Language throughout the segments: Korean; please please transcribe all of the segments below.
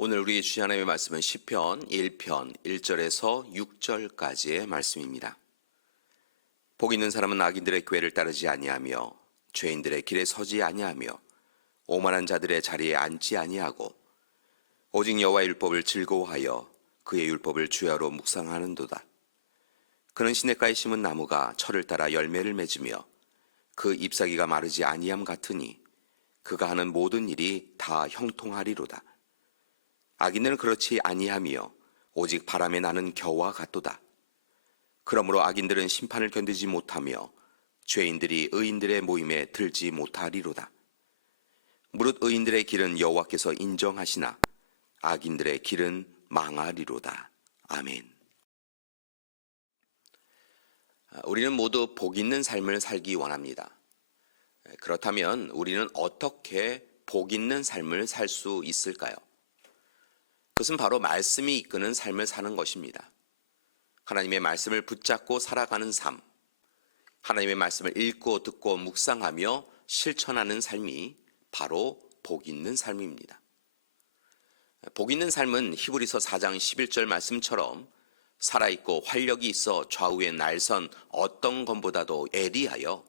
오늘 우리 주신 하나님의 말씀은 시편 1편 1절에서 6절까지의 말씀입니다. 복 있는 사람은 악인들의 궤를 따르지 아니하며 죄인들의 길에 서지 아니하며 오만한 자들의 자리에 앉지 아니하고 오직 여호와의 율법을 즐거워하여 그의 율법을 주야로 묵상하는도다. 그는 시냇가에 심은 나무가 철을 따라 열매를 맺으며 그 잎사귀가 마르지 아니함 같으니 그가 하는 모든 일이 다 형통하리로다. 악인들은 그렇지 아니하며 오직 바람에 나는 겨와 같도다. 그러므로 악인들은 심판을 견디지 못하며 죄인들이 의인들의 모임에 들지 못하리로다. 무릇 의인들의 길은 여호와께서 인정하시나 악인들의 길은 망하리로다. 아멘. 우리는 모두 복 있는 삶을 살기 원합니다. 그렇다면 우리는 어떻게 복 있는 삶을 살 수 있을까요? 그것은 바로 말씀이 이끄는 삶을 사는 것입니다. 하나님의 말씀을 붙잡고 살아가는 삶, 하나님의 말씀을 읽고 듣고 묵상하며 실천하는 삶이 바로 복 있는 삶입니다. 복 있는 삶은 히브리서 4장 11절 말씀처럼 살아있고 활력이 있어 좌우에 날선 어떤 것보다도 예리하여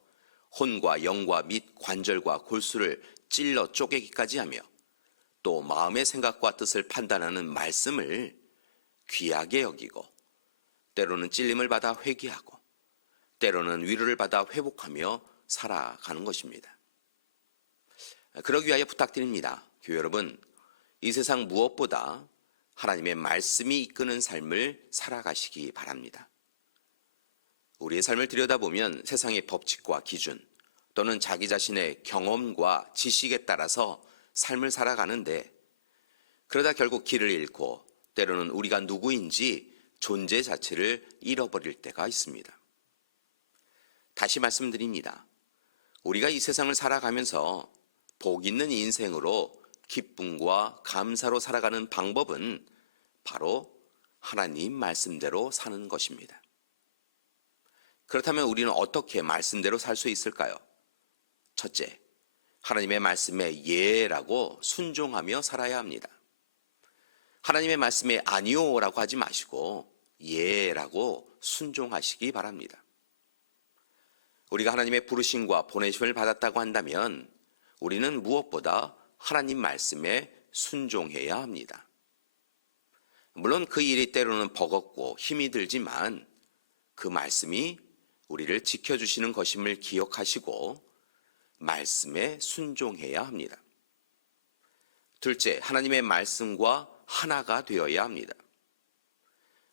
혼과 영과 및 관절과 골수를 찔러 쪼개기까지 하며 또 마음의 생각과 뜻을 판단하는 말씀을 귀하게 여기고 때로는 찔림을 받아 회개하고 때로는 위로를 받아 회복하며 살아가는 것입니다. 그러기 위하여 부탁드립니다. 교회 여러분, 이 세상 무엇보다 하나님의 말씀이 이끄는 삶을 살아가시기 바랍니다. 우리의 삶을 들여다보면 세상의 법칙과 기준 또는 자기 자신의 경험과 지식에 따라서 삶을 살아가는데 그러다 결국 길을 잃고 때로는 우리가 누구인지 존재 자체를 잃어버릴 때가 있습니다. 다시 말씀드립니다. 우리가 이 세상을 살아가면서 복 있는 인생으로 기쁨과 감사로 살아가는 방법은 바로 하나님 말씀대로 사는 것입니다. 그렇다면 우리는 어떻게 말씀대로 살 수 있을까요? 첫째, 하나님의 말씀에 예라고 순종하며 살아야 합니다. 하나님의 말씀에 아니오라고 하지 마시고 예라고 순종하시기 바랍니다. 우리가 하나님의 부르심과 보내심을 받았다고 한다면 우리는 무엇보다 하나님 말씀에 순종해야 합니다. 물론 그 일이 때로는 버겁고 힘이 들지만 그 말씀이 우리를 지켜주시는 것임을 기억하시고 말씀에 순종해야 합니다. 둘째, 하나님의 말씀과 하나가 되어야 합니다.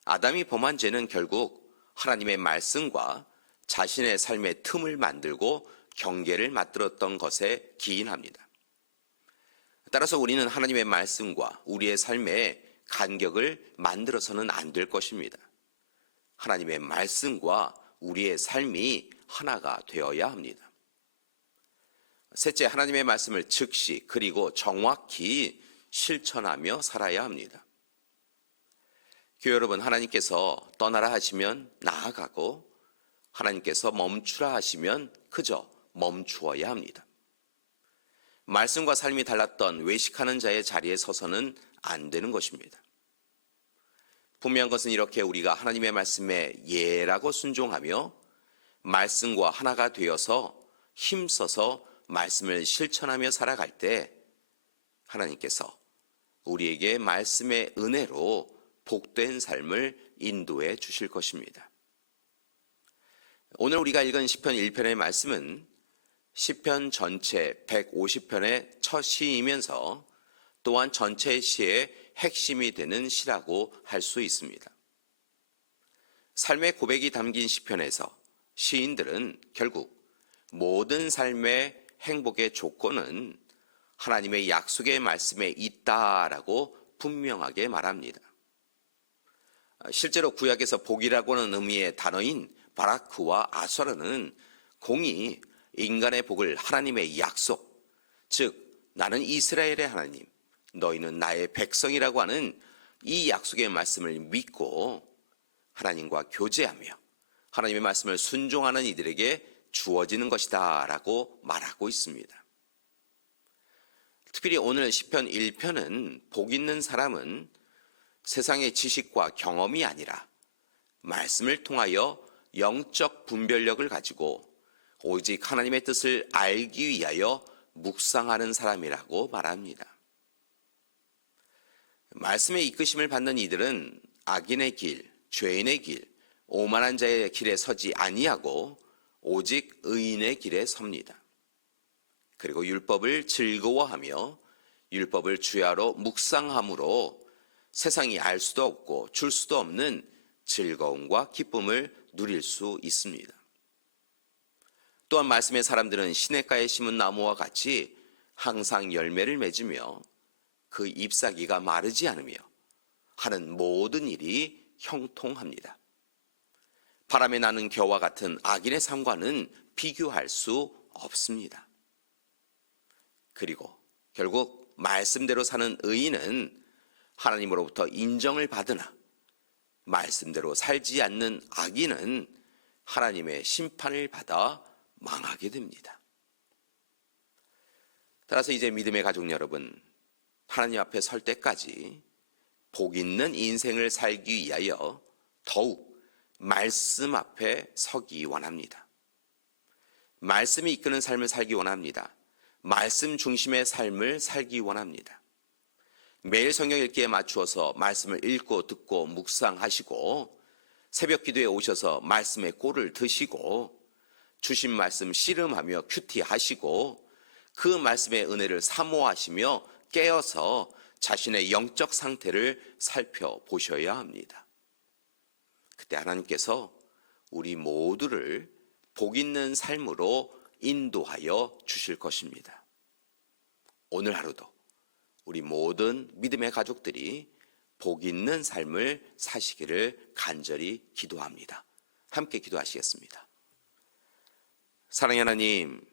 아담이 범한 죄는 결국 하나님의 말씀과 자신의 삶의 틈을 만들고 경계를 만들었던 것에 기인합니다. 따라서 우리는 하나님의 말씀과 우리의 삶에 간격을 만들어서는 안 될 것입니다. 하나님의 말씀과 우리의 삶이 하나가 되어야 합니다. 셋째, 하나님의 말씀을 즉시 그리고 정확히 실천하며 살아야 합니다. 교회 여러분, 하나님께서 떠나라 하시면 나아가고 하나님께서 멈추라 하시면 그저 멈추어야 합니다. 말씀과 삶이 달랐던 외식하는 자의 자리에 서서는 안 되는 것입니다. 분명한 것은 이렇게 우리가 하나님의 말씀에 예라고 순종하며 말씀과 하나가 되어서 힘써서 말씀을 실천하며 살아갈 때 하나님께서 우리에게 말씀의 은혜로 복된 삶을 인도해 주실 것입니다. 오늘 우리가 읽은 시편 1편의 말씀은 시편 전체 150편의 첫 시이면서 또한 전체 시의 핵심이 되는 시라고 할 수 있습니다. 삶의 고백이 담긴 시편에서 시인들은 결국 모든 삶의 행복의 조건은 하나님의 약속의 말씀에 있다라고 분명하게 말합니다. 실제로 구약에서 복이라고 하는 의미의 단어인 바라크와 아수라는 공이 인간의 복을 하나님의 약속, 즉 나는 이스라엘의 하나님, 너희는 나의 백성이라고 하는 이 약속의 말씀을 믿고 하나님과 교제하며 하나님의 말씀을 순종하는 이들에게 주어지는 것이다 라고 말하고 있습니다. 특별히 오늘 시편 1편은 복 있는 사람은 세상의 지식과 경험이 아니라 말씀을 통하여 영적 분별력을 가지고 오직 하나님의 뜻을 알기 위하여 묵상하는 사람이라고 말합니다. 말씀의 이끄심을 받는 이들은 악인의 길, 죄인의 길, 오만한 자의 길에 서지 아니하고 오직 의인의 길에 섭니다. 그리고 율법을 즐거워하며 율법을 주야로 묵상함으로 세상이 알 수도 없고 줄 수도 없는 즐거움과 기쁨을 누릴 수 있습니다. 또한 말씀의 사람들은 시냇가에 심은 나무와 같이 항상 열매를 맺으며 그 잎사귀가 마르지 않으며 하는 모든 일이 형통합니다. 바람에 나는 겨와 같은 악인의 삶과는 비교할 수 없습니다. 그리고 결국 말씀대로 사는 의인은 하나님으로부터 인정을 받으나 말씀대로 살지 않는 악인은 하나님의 심판을 받아 망하게 됩니다. 따라서 이제 믿음의 가족 여러분, 하나님 앞에 설 때까지 복 있는 인생을 살기 위하여 더욱 말씀 앞에 서기 원합니다. 말씀이 이끄는 삶을 살기 원합니다. 말씀 중심의 삶을 살기 원합니다. 매일 성경 읽기에 맞추어서 말씀을 읽고 듣고 묵상하시고 새벽 기도에 오셔서 말씀의 꼴을 드시고 주신 말씀 씨름하며 큐티하시고 그 말씀의 은혜를 사모하시며 깨어서 자신의 영적 상태를 살펴보셔야 합니다. 그때 하나님께서 우리 모두를 복 있는 삶으로 인도하여 주실 것입니다. 오늘 하루도 우리 모든 믿음의 가족들이 복 있는 삶을 사시기를 간절히 기도합니다. 함께 기도하시겠습니다. 사랑의 하나님,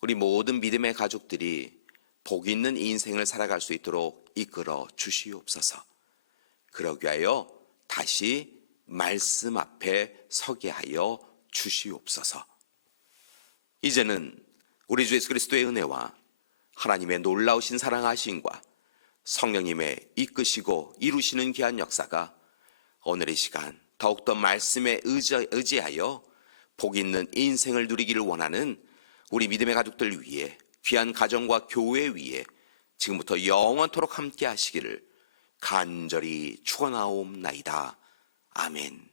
우리 모든 믿음의 가족들이 복 있는 인생을 살아갈 수 있도록 이끌어 주시옵소서. 그러기 위하여 다시 말씀 앞에 서게 하여 주시옵소서. 이제는 우리 주 예수 그리스도의 은혜와 하나님의 놀라우신 사랑하심과 성령님의 이끄시고 이루시는 귀한 역사가 오늘 이 시간 더욱더 말씀에 의지하여 복 있는 인생을 누리기를 원하는 우리 믿음의 가족들 위해, 귀한 가정과 교회 위에 지금부터 영원토록 함께 하시기를 간절히 축원하옵나이다. 아멘.